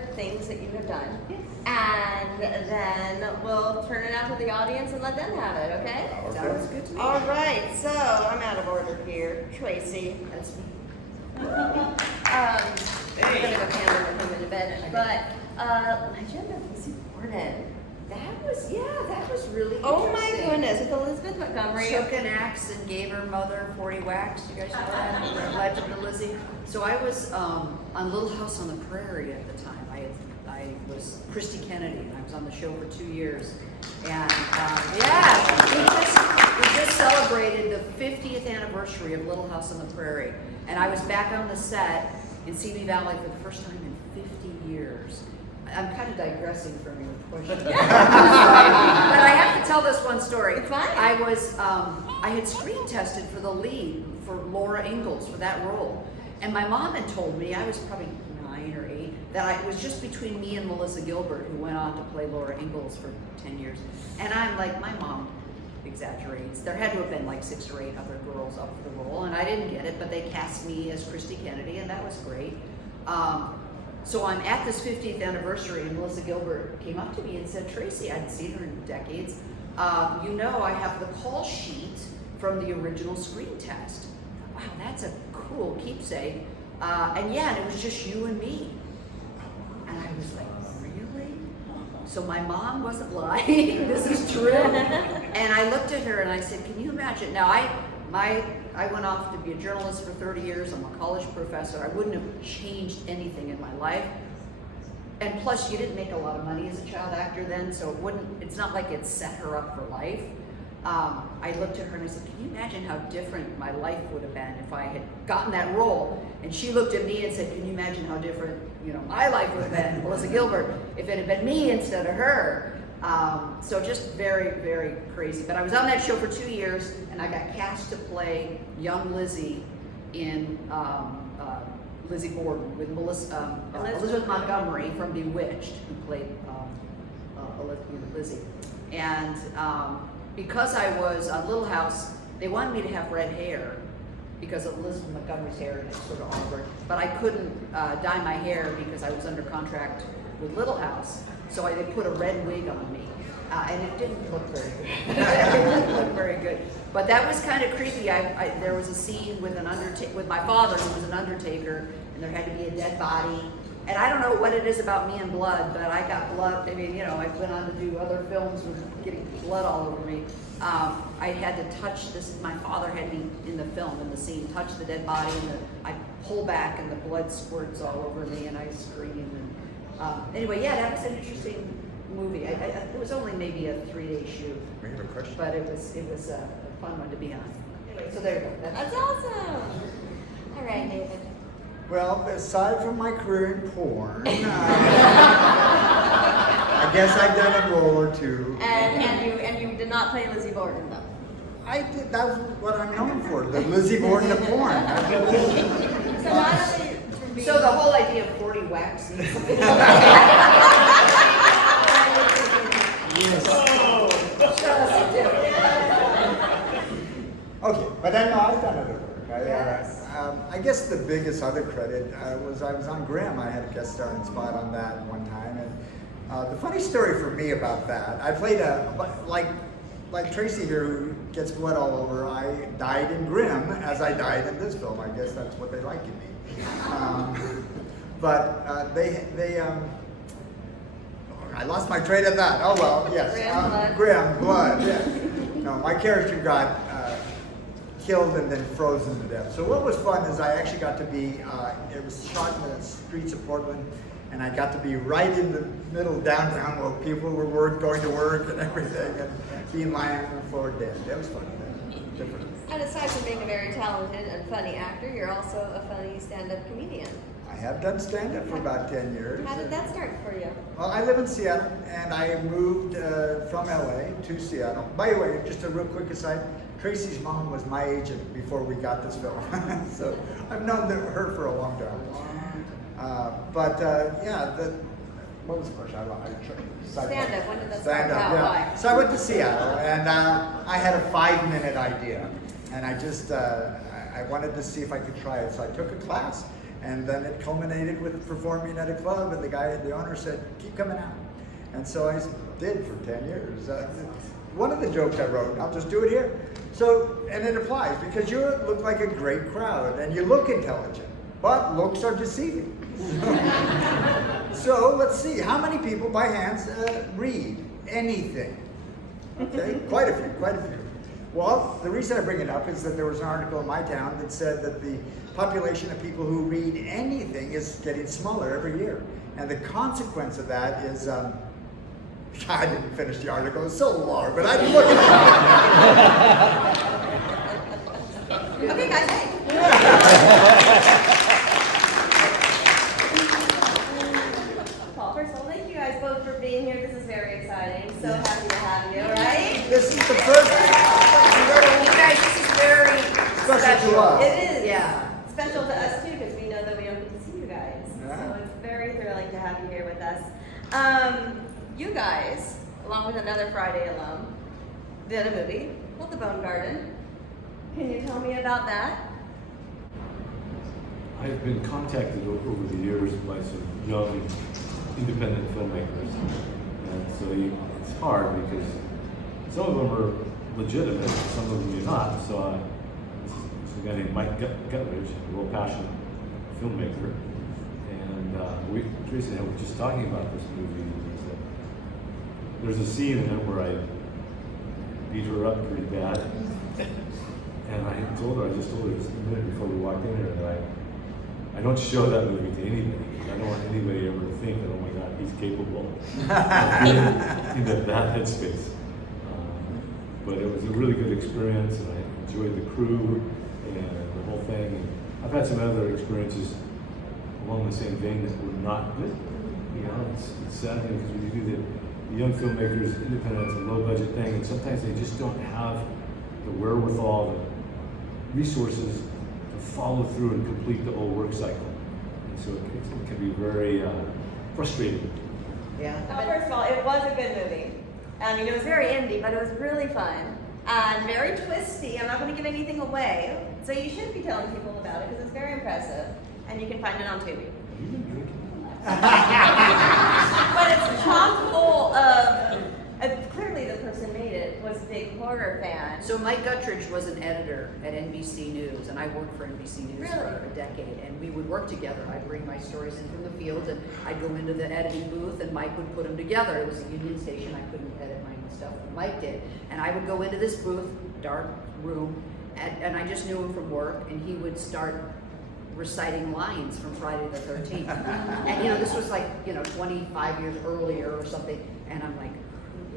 other things that you have done. And then we'll turn it out to the audience and let them have it, okay? Sounds good to me. All right, so I'm out of order here. Tracie. That's me. I'm gonna go camera with him in a bit. But Legend of Lizzie Borden. That was really Oh my interesting. goodness. With Elizabeth Montgomery. Shook an axe and gave her mother 40 whacks. You guys know that? Legend of Lizzie. So I was on Little House on the Prairie at the time. I was Christy Kennedy, and I was on the show for 2 years. And we just celebrated the 50th anniversary of Little House on the Prairie. And I was back on the set in Simi Valley for the first time in 50 years. I'm kind of digressing from your question. But I have to tell this one story. It's fine. I had screen tested for the lead for Laura Ingalls for that role. And my mom had told me, I was probably 9 or 8, that it was just between me and Melissa Gilbert, who went on to play Laura Ingalls for 10 years. And I'm like, my mom exaggerates. There had to have been like 6 or 8 other girls up for the role, and I didn't get it, but they cast me as Christy Kennedy, and that was great. So I'm at this 50th anniversary, and Melissa Gilbert came up to me and said, Tracie, I hadn't seen her in decades. You know, I have the call sheet from the original screen test. Wow, that's a cool keepsake. And it was just you and me. And I was like, really? So my mom wasn't lying. This is true. And I looked at her and I said, can you imagine? Now, I went off to be a journalist for 30 years. I'm a college professor. I wouldn't have changed anything in my life. And plus, you didn't make a lot of money as a child actor then, so it's not like it set her up for life. I looked at her and I said, can you imagine how different my life would have been if I had gotten that role? And she looked at me and said, can you imagine how different, my life would have been, Melissa Gilbert, if it had been me instead of her? So just very, very crazy. But I was on that show for 2 years, and I got cast to play young Lizzie in Lizzie Borden with Elizabeth Montgomery from Bewitched, who played Lizzie. And because I was on Little House, they wanted me to have red hair because of Elizabeth Montgomery's hair, and it's sort of awkward. But I couldn't dye my hair because I was under contract with Little House. So they put a red wig on me, and it didn't look very good. It didn't look very good. But that was kind of creepy. There was a scene with with my father, who was an undertaker, and there had to be a dead body. And I don't know what it is about me and blood, but I got blood. I mean, I've been on to do other films with getting blood all over me. I had to touch this. My father had me in the film, in the scene, touch the dead body, and I pull back, and the blood squirts all over me, and I scream. Anyway, that was an interesting movie. It was only maybe a 3-day shoot. We have a question. But it was a fun one to be on. Anyway, so there you go. That's awesome. All right, David. Well, aside from my career in porn, I guess I've done a role or two. And you did not play Lizzie Borden, though. I did. That's what I'm known for. The Lizzie Borden of porn. So not only from being So the whole idea of 40 whacks. Okay, but I know I've done other work. I guess the biggest other credit was I was on Grimm. I had a guest starring spot on that one time, and the funny story for me about that, I played like Tracie here, who gets blood all over. I died in Grimm as I died in this film. I guess that's what they like in me. But I lost my train of thought. Oh well, yes. Grimm blood. Yeah. No, my character got killed and then frozen to death. So what was fun is I actually got to be, it was shot in the streets of Portland, and I got to be right in the middle of downtown where people were going to work and everything, and being lying on the floor dead. That was fun. Different. And aside from being a very talented and funny actor, you're also a funny stand-up comedian. I have done stand-up for about 10 years. How did that start for you? Well, I live in Seattle, and I moved from LA to Seattle. By the way, just a real quick aside, Tracie's mom was my agent before we got this film. So I've known her for a long time. What was the question? Stand-up, when did that start? Stand-up, yeah. So I went to Seattle, and I had a 5-minute idea, and I wanted to see if I could try it. So I took a class, And then it culminated with performing at a club, and the owner said, keep coming out. And so I did for 10 years. One of the jokes I wrote, I'll just do it here. So, and it applies, because you look like a great crowd, and you look intelligent, but looks are deceiving. So let's see, how many people by hands read anything? Okay, quite a few. Well, the reason I bring it up is that there was an article in my town that said that the population of people who read anything is getting smaller every year. And the consequence of that is, I didn't finish the article, it's so long, but I didn't look at it. Okay, guys, hey. Well, first of all, thank you guys both for being here. This is very exciting. So happy to have you, right? This is the first. You guys, this is very Special to us. It is. Yeah. Special to us too, because we know that we don't get to see you guys. Yeah. So it's very thrilling to have you here with us. You guys, along with another Friday alum, did a movie called The Bone Garden. Can you tell me about that? I've been contacted over the years by some young independent filmmakers, and so it's hard because some of them are legitimate, some of them are not. So this is a guy named Mike Gutridge, a real passionate filmmaker, and Tracie and I were just talking about this movie. There's a scene in it where I beat her up pretty bad, and I just told her this a minute before we walked in here that I don't show that movie to anybody. I don't want anybody ever to think that, oh my God, he's capable of being in that headspace. But it was a really good experience, and I enjoyed the crew and the whole thing. And I've had some other experiences along the same vein that were not good. You know, it's sad because when you do the young filmmakers, independent, it's a low budget thing, and sometimes they just don't have the wherewithal, the resources to follow through and complete the whole work cycle. And so it can be very frustrating. Yeah. Well, first of all, it was a good movie. I mean, it was very indie, but it was really fun and very twisty. I'm not going to give anything away, so you should be telling people about it because it's very impressive, and you can find it on Tubi. But it's chock full of. Clearly, the person made it was a big horror fan. So Mike Gutridge was an editor at NBC News, and I worked for NBC News Really? for a decade, and we would work together. I'd bring my stories in from the field, and I'd go into the editing booth, and Mike would put them together. It was a union station. I couldn't edit my own stuff, but Mike did. And I would go into this booth, dark room, and I just knew him from work, and he would start reciting lines from Friday the 13th. And, you know, this was like, 25 years earlier or something, and I'm like,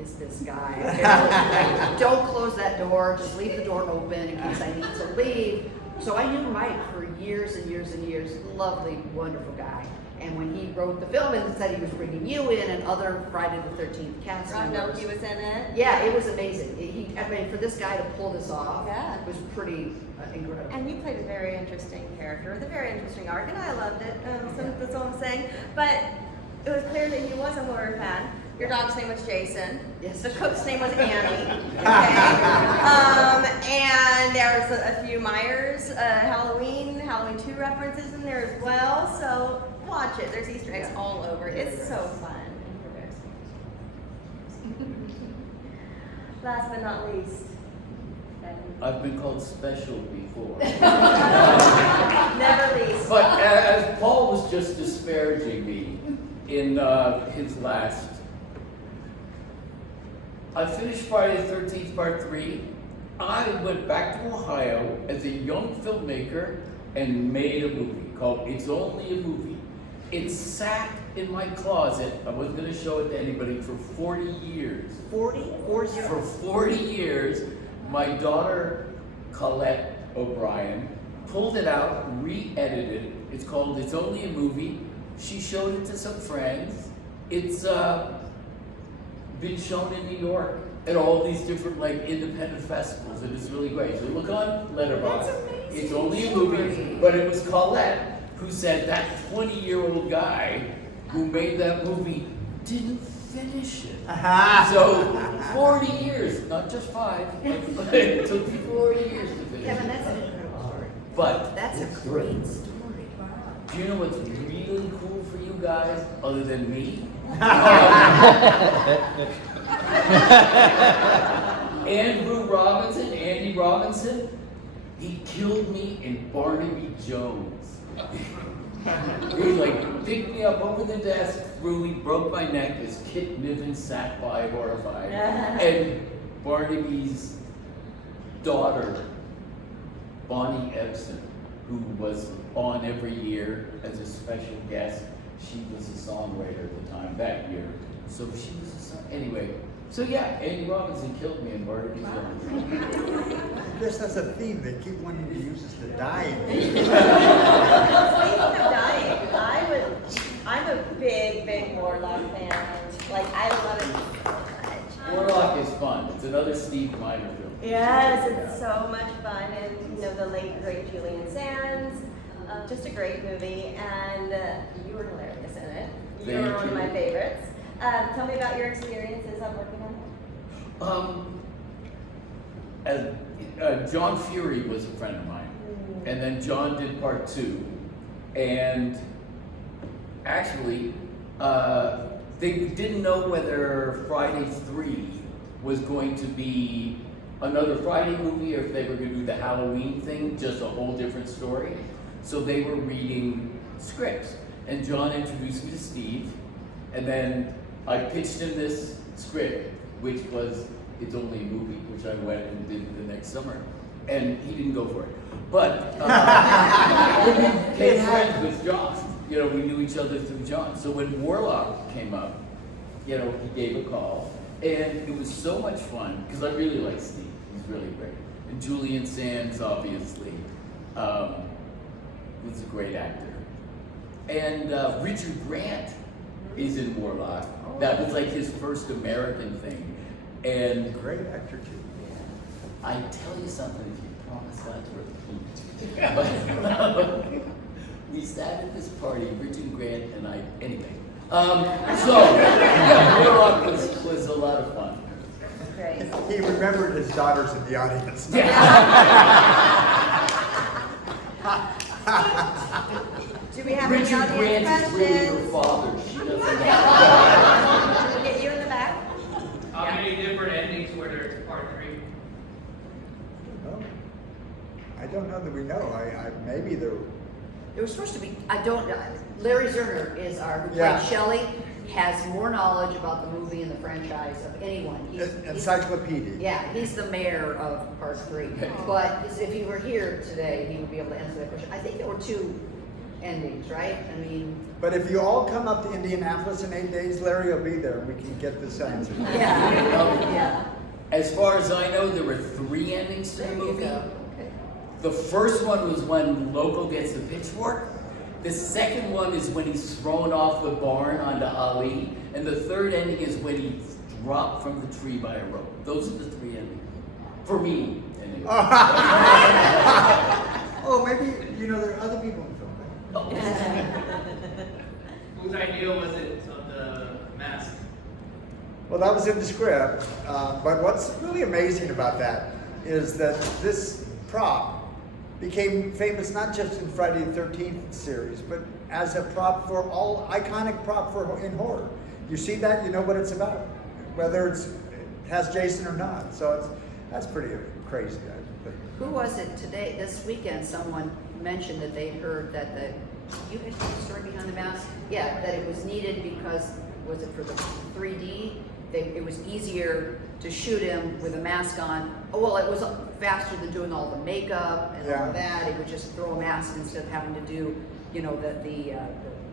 is this guy? Like, don't close that door, just leave the door open in case I need to leave. So I knew Mike for years and years and years, lovely, wonderful guy. And when he wrote the film and said he was bringing you in and other Friday the 13th cast Ron members. Nolte was in it. Yeah, it was amazing. For this guy to pull this off, Yeah. was pretty incredible. And you played a very interesting character with a very interesting arc, and I loved it. So that's all I'm saying. But it was clear that he was a horror fan. Your dog's name was Jason. Yes. The cook's name was Annie. Okay. And there was a few Myers, Halloween 2 references in there as well. So watch it. There's Easter eggs all over. It's so fun. Last but not least. I've been called special before. Never least. But as Paul was just disparaging me in his last, I finished Friday the 13th Part 3. I went back to Ohio as a young filmmaker and made a movie called It's Only a Movie. It sat in my closet. I wasn't going to show it to anybody for 40 years. 40? For 40 years, my daughter, Colette O'Brien, pulled it out, re-edited it. It's called It's Only a Movie. She showed it to some friends. It's been shown in New York at all these different independent festivals, and it's really great. So look on Letterboxd. That's amazing. It's only a movie, but it was Colette who said that 20-year-old guy who made that movie didn't finish it. So 40 years, not just 5. It took 40 years to finish Kevin, it. that's an incredible story. But That's a it's great great. story. Do you know what's really cool for you guys, other than me? Andy Robinson, he killed me in Barnaby Jones. He like picked me up over the desk, threw me, broke my neck as Kit Niven sat by horrified. And Barnaby's daughter, Bonnie Ebsen, who was on every year as a special guest, she was a songwriter at the time that year. So she was a song. Anyway, so yeah, Andy Robinson killed me in Barnaby's Jones. I guess that's a theme. They keep wanting to use us to die. Speaking of dying, I'm a big Warlock fan. Like, I love it so much. Warlock is fun. It's another Steve Miner film. Yes, it's so much fun, and you know, the late great Julian Sands, just a great movie, and you were hilarious in it. You were one of my favorites. Tell me about your experiences on working on it. John Fury was a friend of mine, and then John did part 2, and actually, they didn't know whether Friday 3 was going to be another Friday movie or if they were going to do the Halloween thing, just a whole different story. So they were reading scripts, and John introduced me to Steve, and then I pitched him this script, which was It's Only a Movie, which I went and did the next summer, and he didn't go for it. But we became friends with John. You know, we knew each other through John. So when Warlock came up, you know, he gave a call, and it was so much fun because I really like Steve. He's really great, and Julian Sands obviously was a great actor, and Richard Grant is in Warlock. That was like his first American thing, and Great actor too. I tell you something, if you promise not to repeat. But we sat at this party, Richard Grant and I, anyway. So, yeah, Warlock was a lot of fun. Great. He remembered his daughters in the audience. Do we have Richard any Grant audience is really her questions? father. She doesn't We'll get you in the back. How many different endings were there to part 3? Oh, I don't know that we know. Maybe there. It was supposed to be, Larry Zerner is who played Yeah. Shelley, has more knowledge about the movie and the franchise of anyone. Encyclopedia. Yeah, he's the mayor of part 3. But if he were here today, he would be able to answer that question. I think there were 2 endings, right? I mean. But if you all come up to Indianapolis in 8 days, Larry will be there. We can get this answered. Yeah. As far as I know, there were 3 endings to the There you movie. go. Okay. The first one was when Loco gets the pitchfork. The second one is when he's thrown off the barn onto Ali. And the third ending is when he's dropped from the tree by a rope. Those are the 3 endings. For me, anyway. Oh, maybe, there are other people in film. Whose idea was it of the mask? Well, that was in the script. But what's really amazing about that is that this prop became famous not just in Friday the 13th series, but as a prop for iconic prop in horror. You see that, you know what it's about, whether it has Jason or not. So that's pretty crazy, I think. Who was it today, this weekend, someone mentioned that they heard that you had the story behind the mask? Yeah, that it was needed because, was it for the 3D? It was easier to shoot him with a mask on. Oh, well, it was faster than doing all the makeup and all of that. He would just throw a mask instead of having to do, the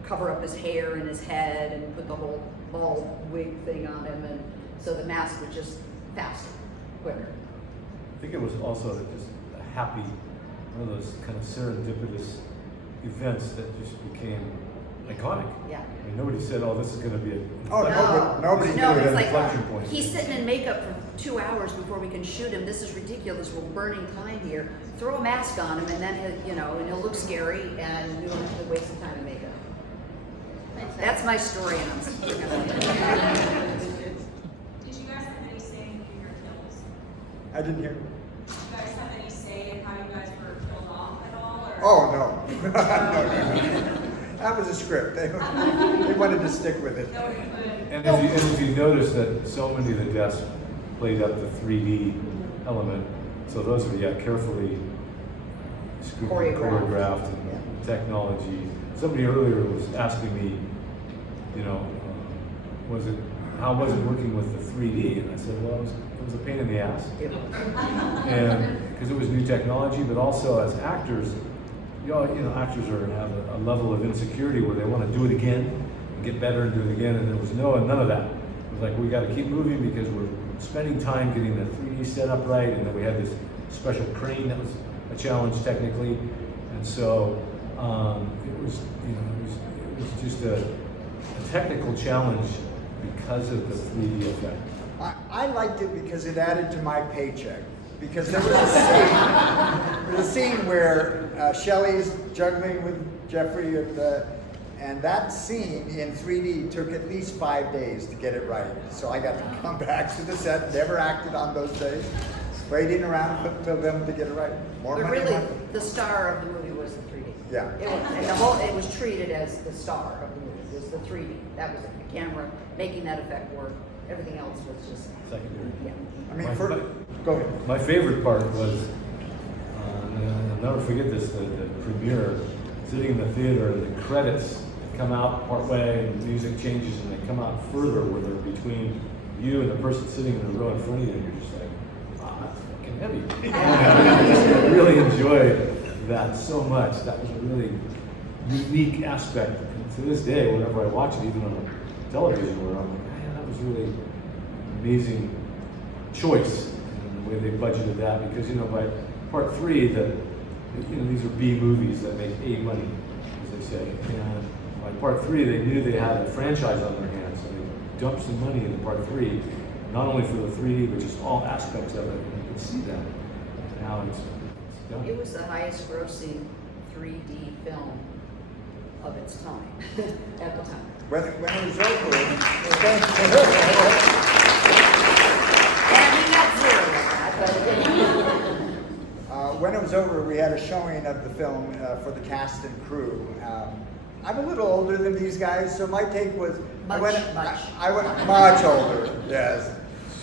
cover up his hair and his head and put the whole bald wig thing on him. And so the mask was just faster, quicker. I think it was also just a happy, one of those kind of serendipitous events that just became iconic. Yeah. I mean, nobody said, "Oh, this is going to be a." Oh, nobody No, knew it. it's like, inflection point. he's sitting in makeup for 2 hours before we can shoot him. This is ridiculous. We're burning time here. Throw a mask on him, and then and he'll look scary, and we won't have to waste some time in makeup. That's my story, and I'm sticking with it. Did you guys have any say in who your kills? I didn't hear. Did you guys have any say in how you guys were killed off at all? Or? Oh, no. No. That was a script. They wanted to stick with it. And if you notice that so many of the deaths played up the 3D element, so those are carefully choreographed and technology. Somebody earlier was asking me, how was it working with the 3D? And I said, well, it was a pain in the ass. And because it was new technology, but also as actors, actors have a level of insecurity where they want to do it again and get better and do it again. And there was none of that. It was like, we got to keep moving because we're spending time getting the 3D set up right. And then we had this special crane that was a challenge technically. And so it was just a technical challenge because of the 3D effect. I liked it because it added to my paycheck. Because there was a scene where Shelley's juggling with Jeffrey and that scene in 3D took at least 5 days to get it right. So I got to come back to the set, never acted on those days, waiting around for them to get it right. But really, the star of the movie was the 3D. Yeah. It was, and it was treated as the star of the movie. It was the 3D. That was the camera making that effect work. Everything else was just secondary. Yeah. I mean, go ahead. My favorite part was, and I'll never forget this, the premiere, sitting in the theater, and the credits come out partway, and the music changes, and they come out further where they're between you and the person sitting in the row in front of you, and you're just like, wow, that's fucking heavy. I really enjoyed that so much. That was a really unique aspect. And to this day, whenever I watch it, even on television, where I'm like, man, that was really amazing choice in the way they budgeted that, because by part 3 these are B movies that make A money, as they say, and by part 3 they knew they had a franchise on their hands, so they dumped some money into part 3, not only for the 3D but just all aspects of it, and you can see that now it's done. It was the highest grossing 3D film of its time at the time. When it was over, when it was over, we had a showing of the film for the cast and crew. I'm a little older than these guys, so my take was I went much older. Yes.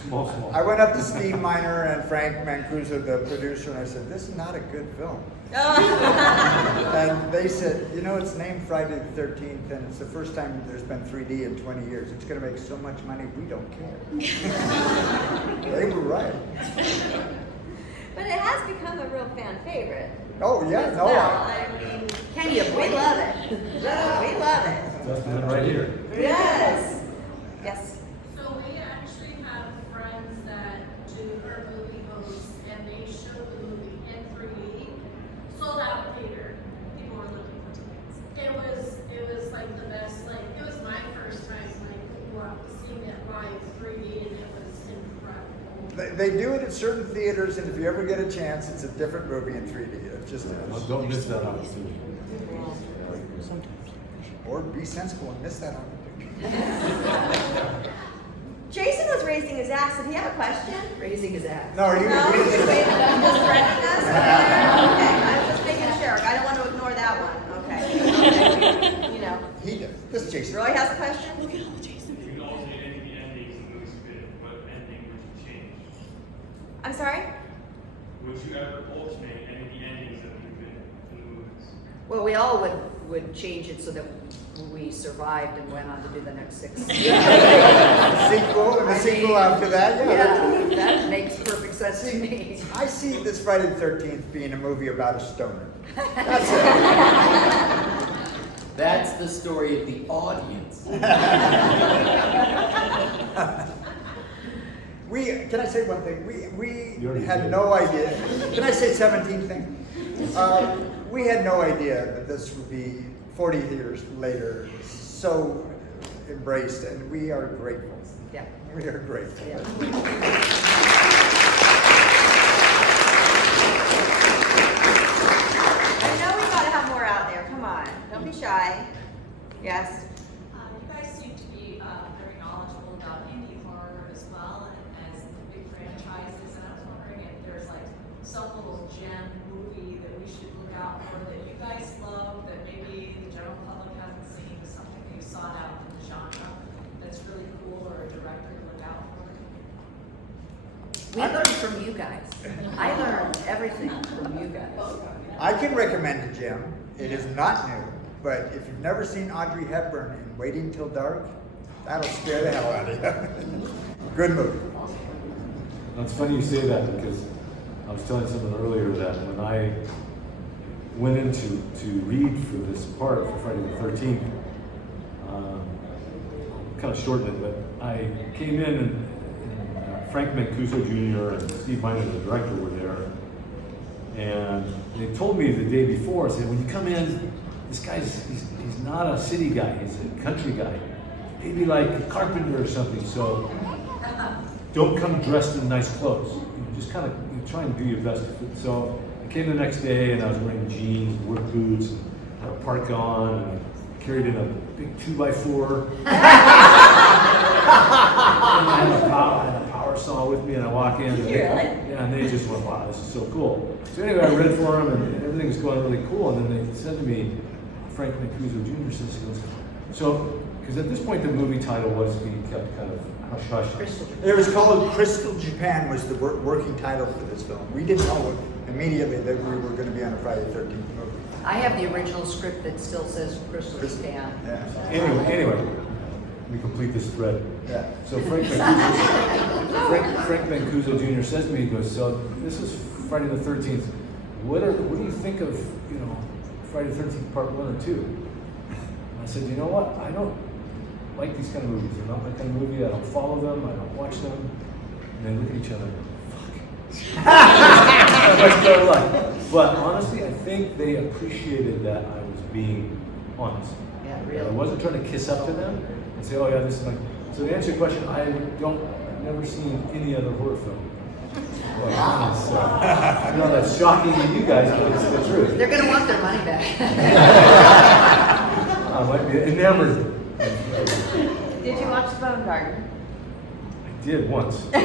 Small. I went up to Steve Miner and Frank Mancuso, the producer, and I said, "This is not a good film." And they said, it's named Friday the 13th, and it's the first time there's been 3D in 20 years. It's going to make so much money, we don't care. They were right. But it has become a real fan favorite. Oh, yeah, no. I mean, Can you we love it. We love it. Justin, right here. Yes. Yes. So we actually have friends that do our movie hosts, and they show the movie in 3D, sold out theater. People were looking for tickets. It was like the best. It was my first time seeing it live 3D, and it was incredible. They do it at certain theaters, and if you ever get a chance, it's a different movie in 3D. It just Well, is. don't miss that opportunity. Or be sensible and miss that opportunity. Jason was raising his axe. Did he have a question? Raising his ass. No, are you? No, he's just waiting. He's just threatening us. Okay, I was just making sure. I don't want to ignore that one. Okay. He does. This is Jason. Roy has a question. If you could alternate any of the endings in the movie spin, what ending would you change? I'm sorry. Would you ever alternate any of the endings that you've been in the movies? Well, we all would change it so that we survived and went on to do the next 6. Sequel and the sequel after that. Yeah, that makes perfect sense to me. I see this Friday the 13th being a movie about a stoner. That's it. That's the story of the audience. Can I say one thing? We You already had did. no idea. Can I say 17 thing? We had no idea that this would be 40 years later so embraced, and we are grateful. Yeah. We are grateful. Yeah. I know we gotta have more out there. Come on. Don't be shy. Yes. You guys seem to be very knowledgeable about indie horror as well, and as big franchises. And I was wondering if there's some little gem movie that we should look out for that you guys love that maybe the general public hasn't We learned from you guys. I learned everything from you guys. I can recommend a gem. It is not new, but if you've never seen Audrey Hepburn in Waiting Till Dark, that'll scare the hell out of you. Good movie. Now, it's funny you say that because I was telling someone earlier that when I went in to read for this part for Friday the 13th, kind of shortened it, but I came in and Frank Mancuso Jr. and Steve Miner, the director, were there. And they told me the day before, said, when you come in, this guy's, he's not a city guy, he's a country guy. Maybe like a carpenter or something, so don't come dressed in nice clothes. Just kind of try and do your best. So I came the next day and I was wearing jeans, work boots, and had a parka on, and carried in a big 2x4. And I had a power saw with me, and I walk in. And and they just went, wow, this is so cool. So anyway, I read for them, and everything was going really cool. And then they said to me, Frank Mancuso Jr. says, he goes, so, because at this point the movie title was being kept kind of hush-hush. It was called Crystal Japan was the working title for this film. We didn't know immediately that we were going to be on a Friday the 13th movie. I have the original script that still says Crystal Japan. Yeah. Anyway, let me complete this thread. Yeah. So Frank Mancuso Jr. says to me, he goes, so this is Friday the 13th. What do you think of, Friday the 13th Part 1 or 2? And I said, you know what? I don't like these kind of movies. They're not my kind of movie. I don't follow them. I don't watch them. And they look at each other and go, fuck. Let's go luck. But honestly, I think they appreciated that I was being honest. Yeah, I really. wasn't trying to kiss up to them and say, oh yeah, this is like. So to answer your question, I've never seen any other horror film. So, I know that's shocking to you guys, but it's the truth. They're going to want their money back. I might be enamored. Did you watch The Bone Garden? I did once. Were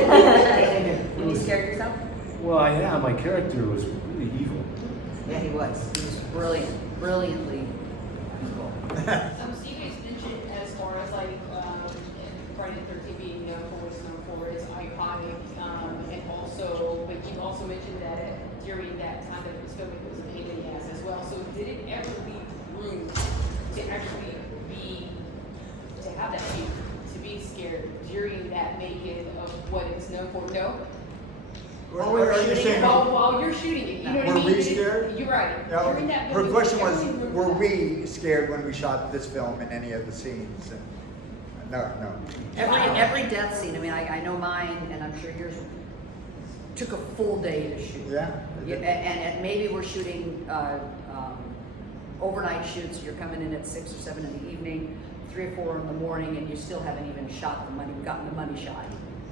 you scared yourself? Well, yeah, my character was really evil. Yeah, he was. He was brilliant. Brilliantly evil. Steve has mentioned as far as like Friday the 13th being known for what it's known for, it's iconic, and also, but you also mentioned that during that time that it was filming, it was a pain in the ass as well. So did it ever leave room to actually have that fear, to be scared during that making of what it's known for? No. Are you saying, While you're shooting it, you know what I mean? were we scared? You're right. Yeah, During that her movie, question there was, really room were for that. we scared when we shot this film in any of the scenes? And no. Every death scene, I mean, I know mine, and I'm sure yours took a full day to shoot. Yeah. And maybe we're shooting overnight shoots. You're coming in at 6 or 7 in the evening, 3 or 4 in the morning, and you still haven't even gotten the money shot.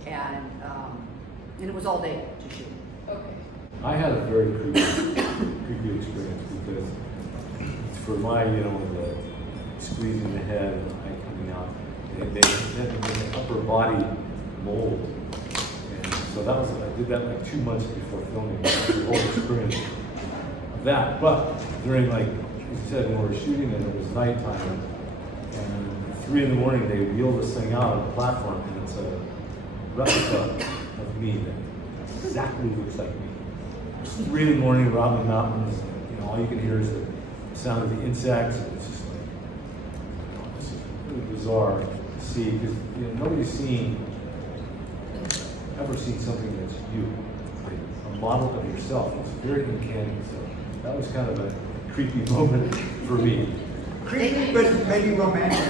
And it was all day to shoot. Okay. I had a very creepy experience because for my, the squeezing the head and the eye coming out, they had an upper body mold. And so I did that like 2 months before filming. That was the whole experience of that. But during, like you said, when we were shooting and it was nighttime, and 3 in the morning they wheel this thing out on the platform, and it's a replica of me that exactly looks like me. It's 3 in the morning, we're out in the mountains, all you can hear is the sound of the insects, and it's just like, this is really bizarre to see, because nobody's ever seen something that's you, like a model of yourself. It's very uncanny, so that was kind of a creepy moment for me. Creepy, but maybe romantic.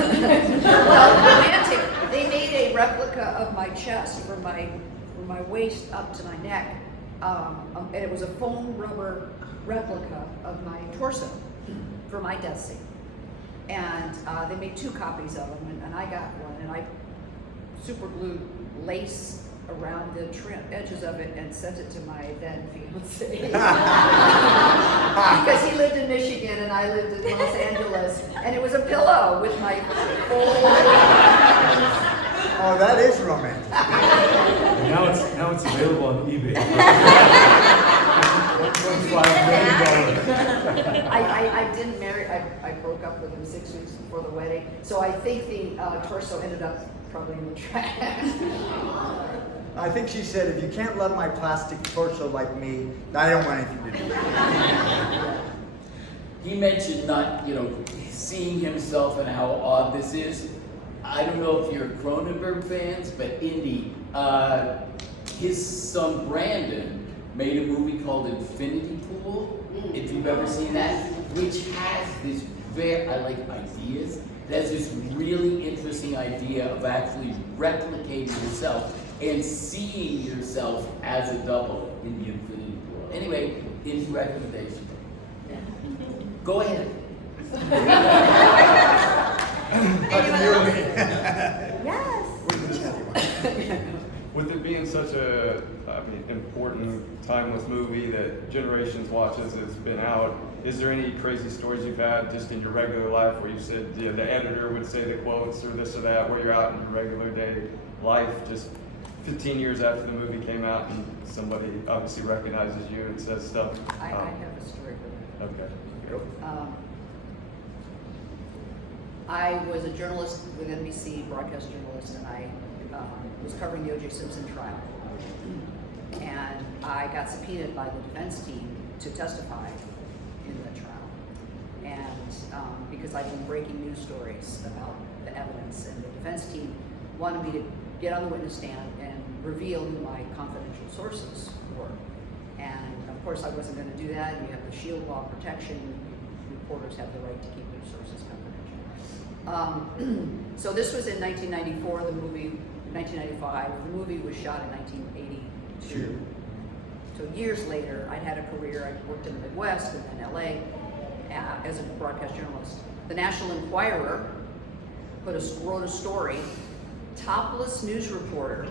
Well, romantic. They made a replica of my chest from my waist up to my neck, and it was a foam rubber replica of my torso for my death scene. And they made 2 copies of them, and I got one, and I super glued lace around the edges of it and sent it to my then fiance. Because he lived in Michigan and I lived in Los Angeles, and it was a pillow with my full. Oh, that is romantic. And now it's available on eBay. $1.5 million. I didn't marry, I broke up with him 6 weeks before the wedding, so I think the torso ended up probably in the trash. I think she said, if you can't love my plastic torso like me, I don't want anything to do with it. He mentioned not, seeing himself and how odd this is. I don't know if you're Cronenberg fans, but Indy, his son Brandon made a movie called Infinity Pool, if you've ever seen that, which has this I like ideas. It has this really interesting idea of actually replicating yourself and seeing yourself as a double in the Infinity Pool. Anyway, his recommendation. Go ahead. Yes. With it being such a important, timeless movie that generations watches, it's been out, is there any crazy stories you've had just in your regular life where you said the editor would say the quotes or this or that, where you're out in your regular day life, just 15 years after the movie came out and somebody obviously recognizes you and says stuff? I have a story for that. Okay. I was a journalist with NBC, broadcast journalist, and I was covering the O.J. Simpson trial. And I got subpoenaed by the defense team to testify in the trial. And because I've been breaking news stories about the evidence, and the defense team wanted me to get on the witness stand and reveal who my confidential sources were. And of course I wasn't going to do that. You have the shield law protection. Reporters have the right to keep their sources confidential. So this was in 1994, the movie, 1995. The movie was shot in 1982. So years later, I'd had a career. I worked in the Midwest and then LA as a broadcast journalist. The National Enquirer wrote a story, topless news reporter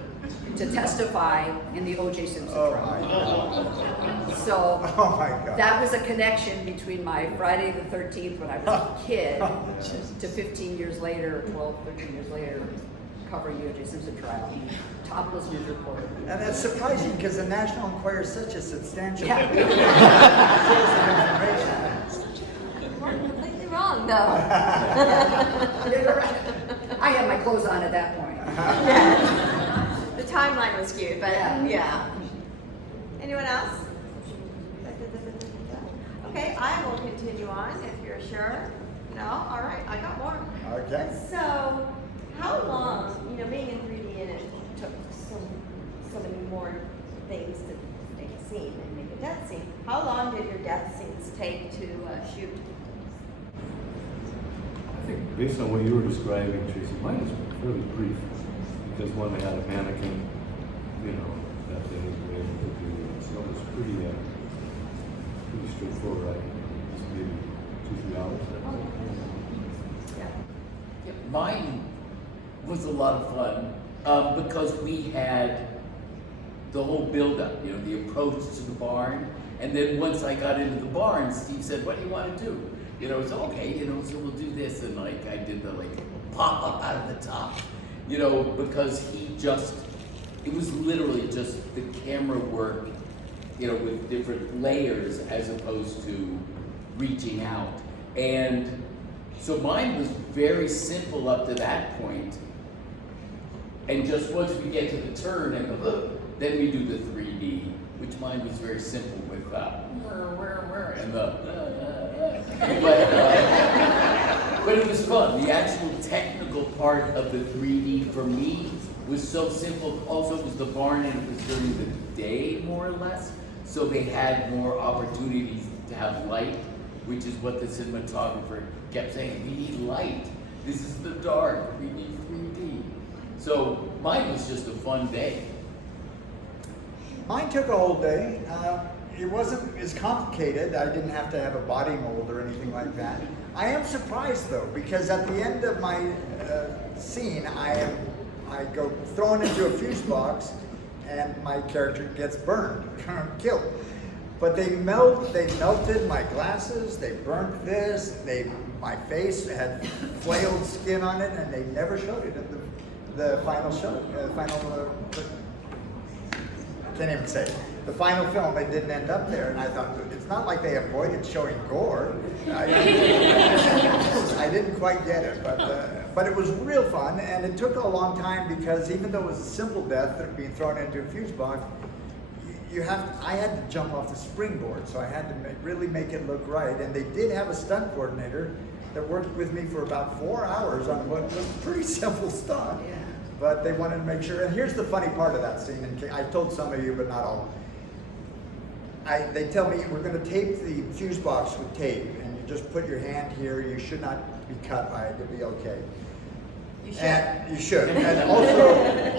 to testify in the O.J. Simpson trial. So Oh my God. that was a connection between my Friday the 13th when I was a kid to 15 years later, 12, 13 years later, covering the O.J. Simpson trial. Topless news reporter. And that's surprising because the National Enquirer is such a substantial source of information. We're completely wrong, though. You're right. I had my clothes on at that point. The timeline was skewed, but yeah. Anyone else? Okay, I will continue on if you're sure. No? All right, I got more. Okay. So, how long, being in 3D and it took so many more things to make a scene and make a death scene. How long did your death scenes take to shoot? I think based on what you were describing, Tracy, mine is fairly brief. Because one, I had a mannequin, that they were able to do. So it was pretty straightforward. Just maybe 2-3 hours. Yeah, mine was a lot of fun because we had the whole build-up, the approach to the barn, and then once I got into the barn, Steve said, "What do you want to do?" It's okay, so we'll do this, and I did the pop up out of the top, because it was literally just the camera work, with different layers as opposed to reaching out. And so mine was very simple up to that point. And just once we get to the turn and the hook, then we do the 3D, which mine was very simple with and the but it was fun. The actual technical part of the 3D for me was so simple. Also, it was the barn and it was during the day, more or less. So they had more opportunities to have light, which is what the cinematographer kept saying. We need light. This is the dark. We need 3D. So mine was just a fun day. Mine took a whole day. It wasn't as complicated. I didn't have to have a body mold or anything like that. I am surprised though, because at the end of my scene, I go thrown into a fuse box, and my character gets burned, killed. But they melted my glasses. They burnt this. My face had flailed skin on it, and they never showed it in the final show. can't even say. The final film, they didn't end up there, and I thought, it's not like they avoided showing gore. I didn't quite get it, but it was real fun, and it took a long time because even though it was a simple death that being thrown into a fuse box, I had to jump off the springboard, so I had to really make it look right. And they did have a stunt coordinator that worked with me for about 4 hours on what was a pretty simple stunt. Yeah. But they wanted to make sure. And here's the funny part of that scene, and I told some of you, but not all. They tell me we're going to tape the fuse box with tape, and you just put your hand here. You should not be cut by it. You'll be okay. You should. And you should. And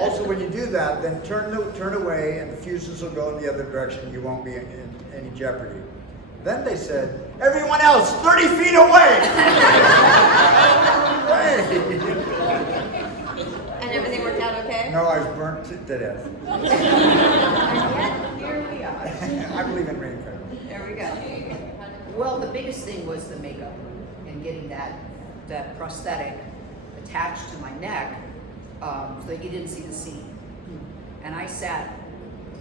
also when you do that, then turn away, and the fuses will go in the other direction. You won't be in any jeopardy. Then they said, everyone else, 30 feet away! And everything worked out okay? No, I was burnt to death. And yet, here we are. I believe in reincarnation. There we go. Well, the biggest thing was the makeup and getting that prosthetic attached to my neck so that you didn't see the seam. And I sat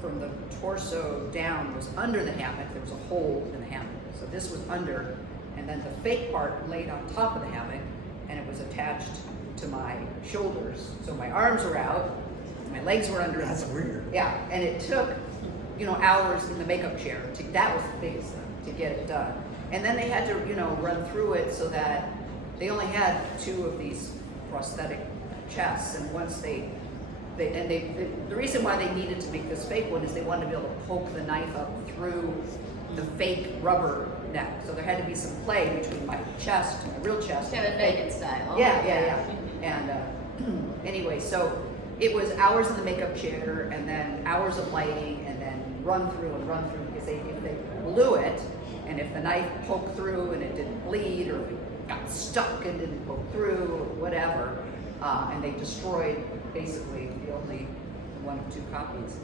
from the torso down, was under the hammock. There was a hole in the hammock. So this was under, and then the fake part laid on top of the hammock, and it was attached to my shoulders. So my arms were out, my legs were under. That's weird. Yeah, and it took, hours in the makeup chair. That was the biggest thing, to get it done. And then they had to, run through it so that they only had 2 of these prosthetic chests, and once the reason why they needed to make this fake one is they wanted to be able to poke the knife up through the fake rubber neck. So there had to be some play between my chest, my real chest. Kevin Bacon style. Yeah. And anyway, so it was hours in the makeup chair, and then hours of lighting, and then run through because if they blew it, and if the knife poked through and it didn't bleed, or if it got stuck and didn't poke through, or whatever, and they destroyed basically the only 1 of 2 copies,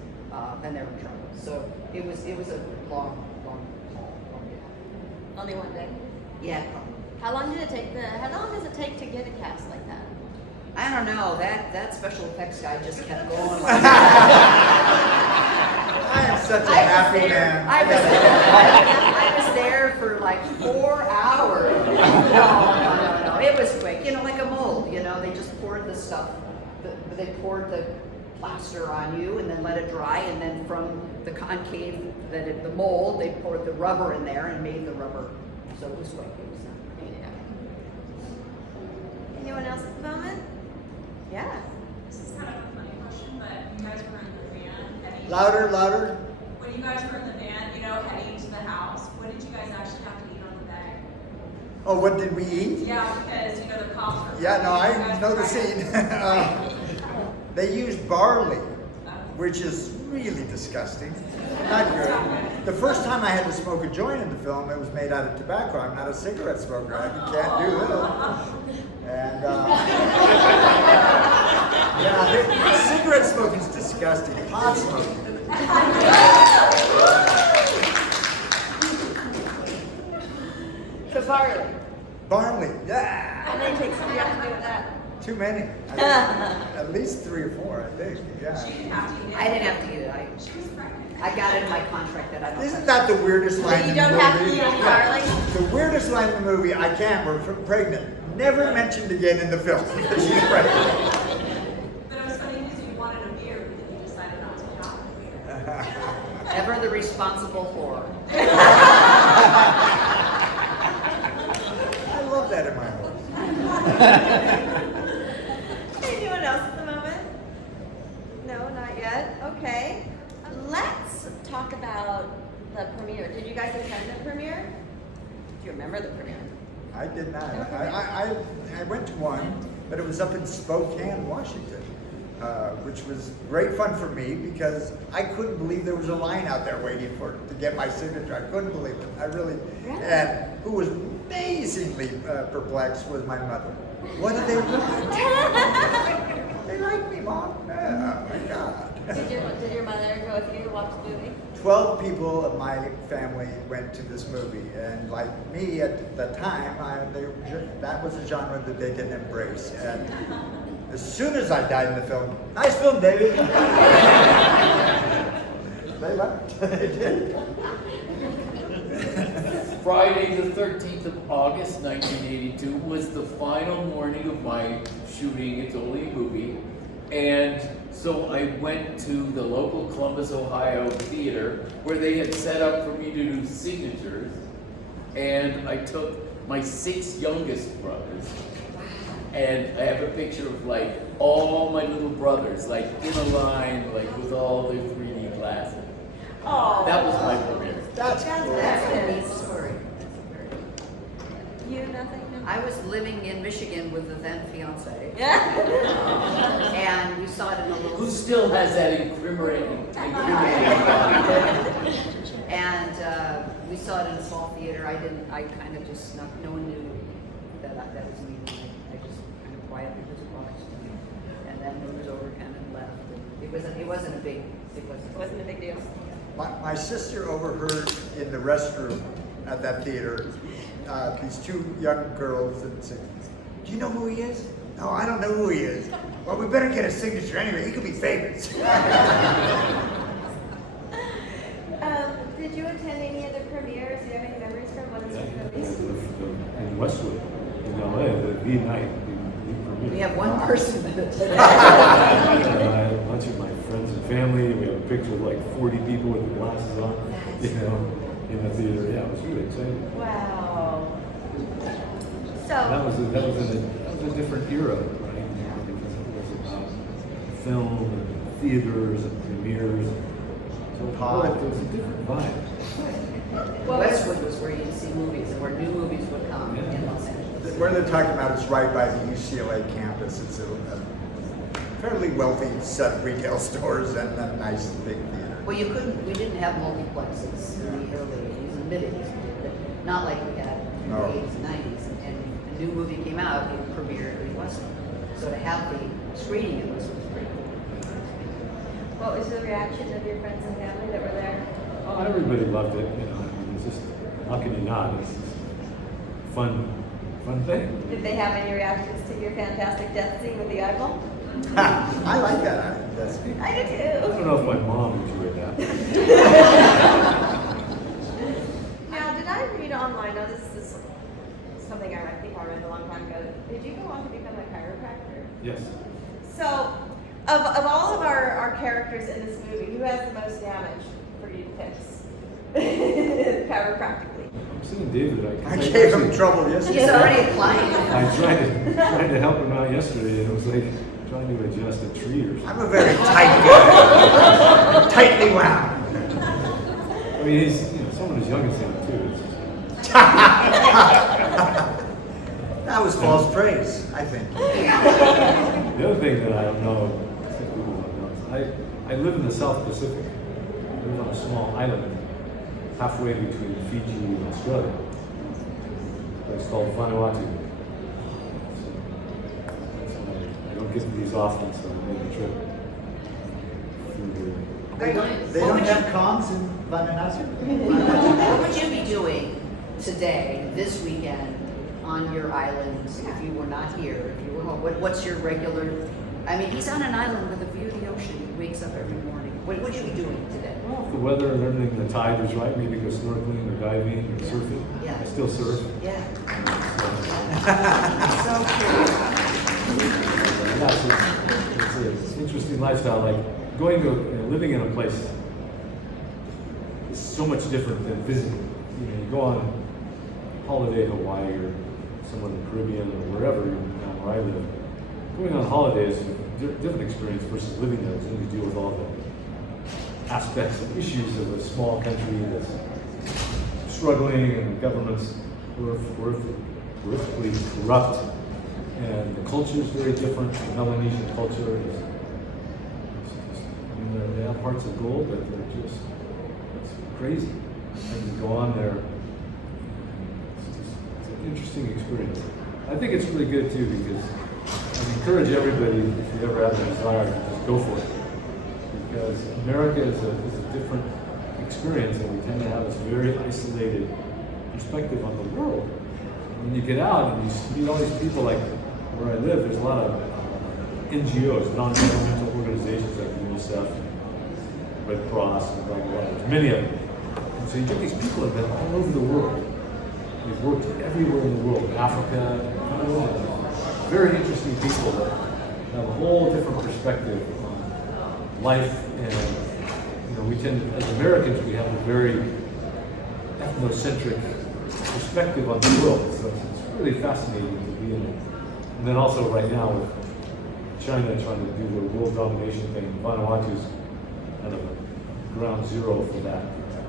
then they were in trouble. So it was a long day. Only one day. Yeah, probably. How long does it take to get a cast like that? I don't know. That special effects guy just kept going. I am such a happy man. I was there for like 4 hours. No. It was quick. Like a mold. They just poured the stuff. They poured the plaster on you and then let it dry, and then from the concave, the mold, they poured the rubber in there and made the rubber. So it was quick. Anyone else at the moment? Yeah. This is kind of a funny question, but you guys were in the van heading. Louder. When you guys were in the van, heading to the house, what did you guys actually have to eat on the way? Oh, what did we eat? Yeah, because the cops were. Yeah, no, you I guys know were the trying scene. to- They used barley, which is really disgusting. Not good. The first time I had to smoke a joint in the film, it was made out of tobacco. I'm not a cigarette smoker. I can't do that. And cigarette smoking is disgusting. Pot smoking. So barley. Barley, yeah. How many takes do you have to do with that? Too many. I think. At least 3 or 4, I think. Yeah. She didn't have to eat it. I didn't have to eat it. She was pregnant. I got it in my contract that I don't. Isn't that the weirdest line You in the don't movie? have to eat any barley? The weirdest line in the movie, I can't, we're pregnant. Never mentioned again in the film that she's pregnant. But it was funny because you wanted a beer, but then you decided not to have a beer. Ever the responsible whore. I love that in my home. Anyone else at the moment? No, not yet. Okay. Let's talk about the premiere. Did you guys attend the premiere? Do you remember the premiere? I did not. I went to one, but it was up in Spokane, Washington, which was great fun for me because I couldn't believe there was a line out there waiting to get my signature. I couldn't believe it. I really. And who was amazingly perplexed was my mother. What do they want? They like me, Mom. Oh my God. Did your mother go with you to watch the movie? 12 people of my family went to this movie, and like me at the time, that was a genre that they didn't embrace. And as soon as I died in the film, nice film, David. They left. They did. Friday the 13th of August, 1982 was the final morning of my shooting It's Only a Movie. And so I went to the local Columbus, Ohio theater where they had set up for me to do signatures. And I took my 6 youngest brothers. And I have a picture of like all my little brothers, like in a line, like with all their 3D glasses. Oh. That was my premiere. That's cool. That's a neat story. You, nothing? No? I was living in Michigan with the then fiance, Yeah. and we saw it in a Who little. still has that incriminating body? And we saw it in a small theater. I kind of just snuck. No one knew that was me. I just kind of quietly just watched, and then it was over, kind of left. It wasn't a big. It Wasn't a big deal. My sister overheard in the restroom at that theater these 2 young girls and said, "Do you know who he is?" "No, I don't know who he is." "Well, we better get a signature anyway. He could be famous." Did you attend any of the premieres? Do you have any memories from one of the movies? In Westwood, in LA, the night. We have one person that attended. I had a bunch of my friends and family. We have a picture of like 40 people with their glasses on, in the theater. Yeah, it was really exciting. Wow. That So, was a different era, right? Because it was about film and theaters and premieres. So it was a different vibe. Westwood was where you'd see movies and where new movies would come Yeah. in Los Angeles. Where they're talking about is right by the UCLA campus. It's a fairly wealthy set of retail stores and a nice big theater. Well, we didn't have multiplexes in the early 80s and mid 80s, not like we had in No. the 80s and 90s. And a new movie came out, it premiered in Westwood. So to have the screening in Westwood was pretty cool. what was the reaction of your friends and family that were there? Oh, everybody loved it. I mean, it's just, how can you not? It's just fun thing. Did they have any reactions to your fantastic death scene with the eyeball? I like that. That's I I do don't know if my mom enjoyed that. Now, did I read online? Now, this is something I think I read a long time ago. Did you go on to become a chiropractor? Yes. So, of all of our characters in this movie, who has the most damage for you to fix? Chiropractically. I'm seeing David. I gave him trouble yesterday. He's already applying. I tried to help him out yesterday, and it was like trying to adjust a tree or something. I'm a very tight guy. Tightly wound. I mean, he's someone as young as him too. It's That was false praise, I think. the other thing that I don't know, I think people don't know, is I live in the South Pacific. I live on a small island halfway between Fiji and Australia. It's called Vanuatu. So I don't get these often, so I made the trip. They don't have comms in Vanuatu? What would you be doing today, this weekend, on your island if you were not here, if you were home? What's your regular? I mean, he's on an island with a view of the ocean. He wakes up every morning. What would you be doing today? Well, if the weather and everything, the tide is right, maybe go snorkeling or diving or surfing. Yeah. I still surf. Yeah. So, So true. yeah, it's an interesting lifestyle. Like going to living in a place is so much different than visiting. You go on holiday to Hawaii or somewhere in the Caribbean or wherever, where I live. Going on holiday is a different experience versus living there. It's going to deal with all the aspects and issues of a small country that's struggling and governments horrifically corrupt. And the culture is very different. The Melanesian culture is, they have hearts of gold, but they're just it's crazy. And you go on there, it's an interesting experience. I think it's really good too because I encourage everybody, if you ever have the desire, to just go for it. Because America is a different experience, and we tend to have this very isolated perspective on the world. When you get out and you meet all these people, like where I live, there's a lot of NGOs, non-governmental organizations like UNICEF, Red Cross and blah, blah, blah. There's many of them. And so you get these people that have been all over the world. They've worked everywhere in the world, Africa, very interesting people that have a whole different perspective on life. And we tend, as Americans, we have a very ethnocentric perspective on the world. So it's really fascinating to be in it. And then also right now with China trying to do the world domination thing, Vanuatu's kind of a ground zero for that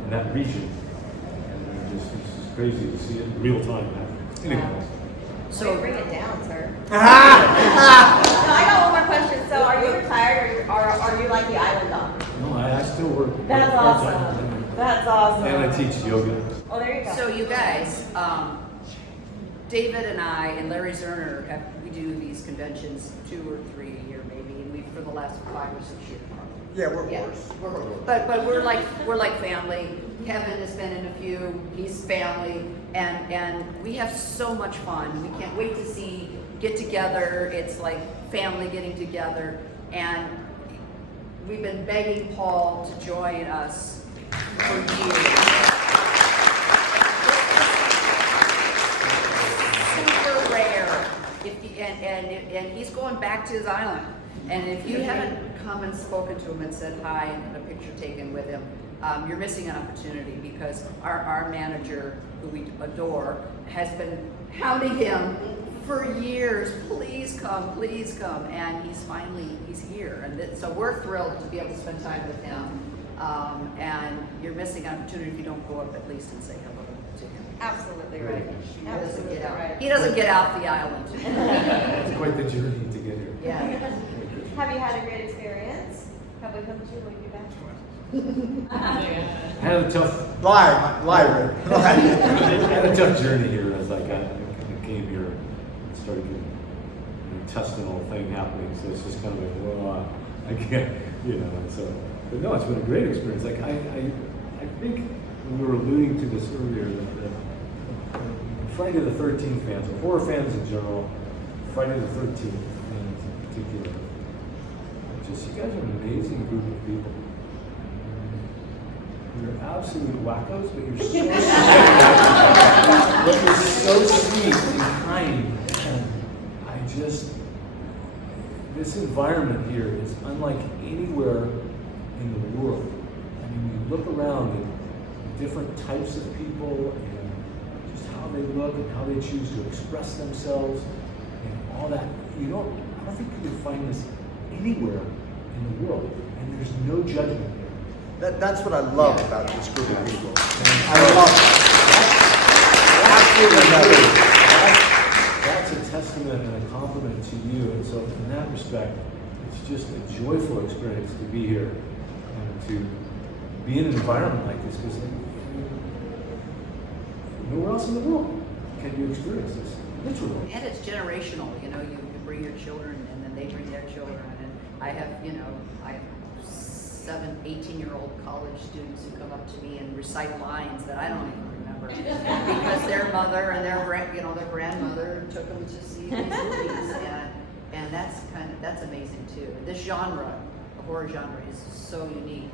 in that region. And it's just crazy to see it in real time happening. Anyway. So bring it down, sir. No, I got one more question. So are you retired or are you like the island dog? No, I still work. That's awesome. That's awesome. And I teach yoga. Oh, there you go. So you guys, David and I and Larry Zerner, we do these conventions 2 or 3 a year maybe, and we for the last 5 or 6 years. Yeah, we're worse. But we're like family. Kevin has been in a few. He's family, and we have so much fun. We can't wait to get together. It's like family getting together, and we've been begging Paul to join us for years. Super rare. And he's going back to his island. And if you haven't come and spoken to him and said hi and had a picture taken with him, you're missing an opportunity because our manager, who we adore, has been hounding him for years. Please come, and he's here. And so we're thrilled to be able to spend time with him. And you're missing an opportunity if you don't go up at least and say hello to him. Absolutely right. Absolutely right. He doesn't get out the island. It's quite the journey to get here. Yeah. Have you had a great experience? Have we come to you? Will you be back? I had a tough Live. I had a tough journey here as I came here and started getting an intestinal thing happening. So it's just kind of like, well, I can't, And so, but no, it's been a great experience. Like I think when we were alluding to this earlier, that Friday the 13th fans, or horror fans in general, Friday the 13th fans in particular, you guys are an amazing group of people. You're absolute wackos, but you're so but you're so sweet and kind. And this environment here is unlike anywhere in the world. I mean, you look around at different types of people and just how they look and how they choose to express themselves and all that. I don't think you can find this anywhere in the world, and there's no judgment here. That's what I love about this group of people. I love it. Absolutely love it. That's a testament and a compliment to you, and so in that respect, it's just a joyful experience to be here and to be in an environment like this, because nowhere else in the world can you experience this, literally. And it's generational, you bring your children and then they bring their children. And I have 7, 18-year-old college students who come up to me and recite lines that I don't even remember because their mother and their grandmother took them to see these movies. And that's amazing too. This genre, the horror genre, is so unique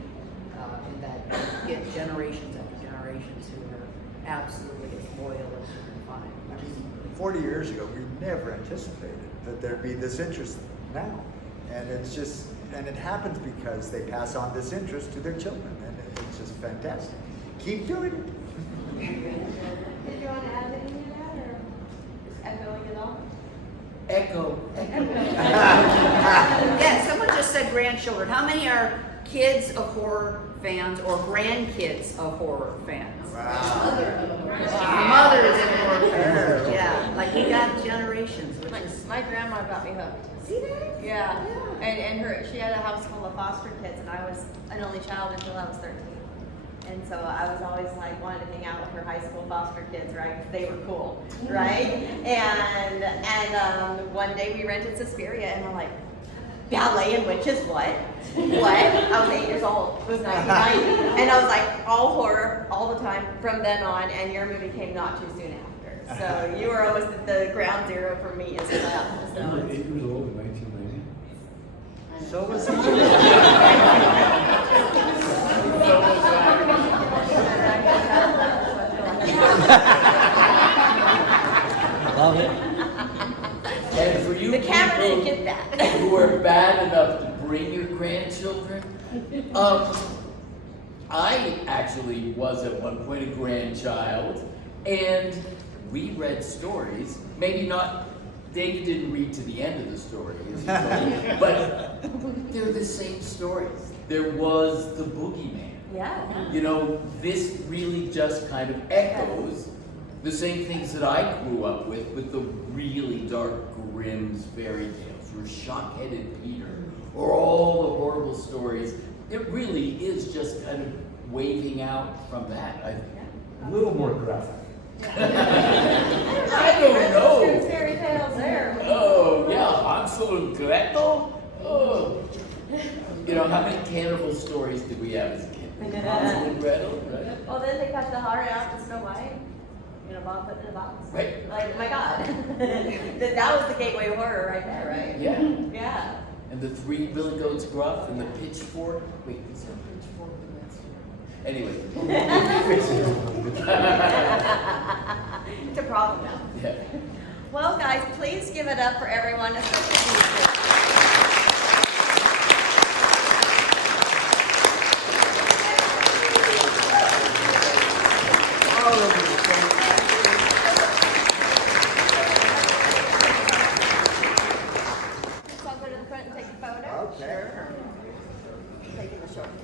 in that you get generations after generations who are absolutely as loyal as you can find. 40 years ago, we never anticipated that there'd be this interest now. And it happens because they pass on this interest to their children. And it's just fantastic. Keep doing it. Did you want to add anything to that, or just echoing it all? Echo. Yeah, someone just said grandchildren. How many are kids of horror fans or grandkids of horror fans? Wow. Mothers of horror fans. Yeah, like you got generations. My grandma got me hooked. See that? Yeah. And she had a house full of foster kids, and I was an only child until I was 13. And so I was always like wanted to hang out with her high school foster kids, right? They were cool, right? And one day we rented Suspiria, and we're like, ballet and witches, what? What? I was 8 years old. It was 1990, and I was like all horror all the time from then on. And your movie came not too soon after, so you were almost at the ground zero for me as well. You were 8 years old in 1990. So was he. bring your grandchildren. I actually was at one point a grandchild, and we read stories. Maybe not, David didn't read to the end of the story, as he told me, but they're the same stories. There was the boogeyman. Yeah. You know, this really just kind of echoes the same things that I grew up with the really dark, grim fairy tales, or Shock-Headed Peter, or all the horrible stories. It really is just kind of waving out from that. A little more graphic. I don't know. Those fairy tales there. Oh, yeah, Hansel and Gretel. Oh. You know, how many cannibal stories did we have as a kid? Hansel and Gretel, right? Well, then they cut the heart out in Snow White. You know, Bob put in a box. Right. Like, my God. that was the gateway horror right there, right? Yeah. Yeah. And the 3 Billy Goats Gruff and the pitchfork. Wait, is there a pitchfork in that story? Anyway. It's a problem now. Yeah. Well, guys, please give it up for everyone, especially you two.